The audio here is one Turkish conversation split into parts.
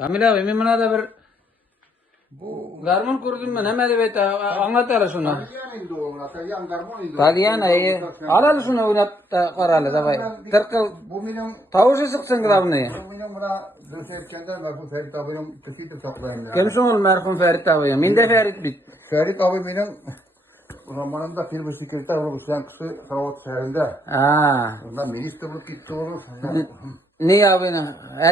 Kamil abi, ben buna da bir Bu garmon kurdum ben. Hemen evet anlat hele şunu. Tadiyan indi oğlum. Tadiyan garmon indi. Tadiyan iyi. Al hele şunu oynat da karalı da bay. Tırkıl Bu benim tavuşu sıksın grabını. bu benim buna döşekçenden var. Bu Ferit abi benim tıkıyı saklayayım ya. Kimsin oğlum merhum Ferit abi? Minde Ferit bit. Ferit abi benim zamanında bir sekreter olmuş. Sen kısa Kravat şehrinde. Ha. Ondan ministerlik gitti oğlum. Ne abi ne?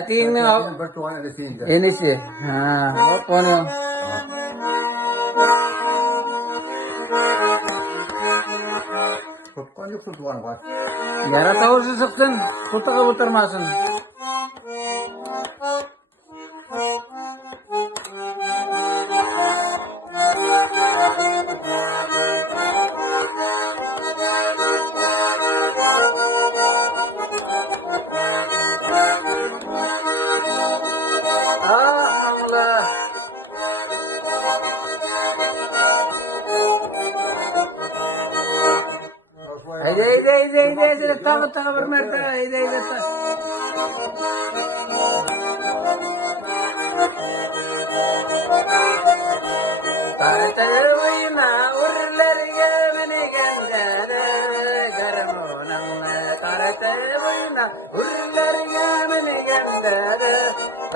Etiğin mi abi? Bir tuğan edesiyinde. Enişi. Ha. Bak onu. Tutkan yok tuğan var. Yara tavuşu sıksın. Kutu kabuturmasın. Allah. Haydi haydi haydi haydi haydi. Tağı bir mertebe. Haydi haydi. Tartaya uyna urlarga meni gandara garmonam. Tartaya uyna urlarga meni gandara.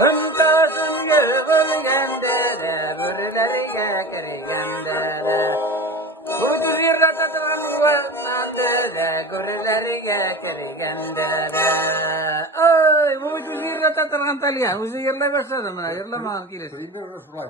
Önkasun gövül gandara urlarga kirgandara. Ucuz yerlerde duran vanandara gurlarga kirgandara. Oy, ucuz yerlerde duran talya. Ucuz yerler başladı mı? Yerler mi? Sayın Resulay.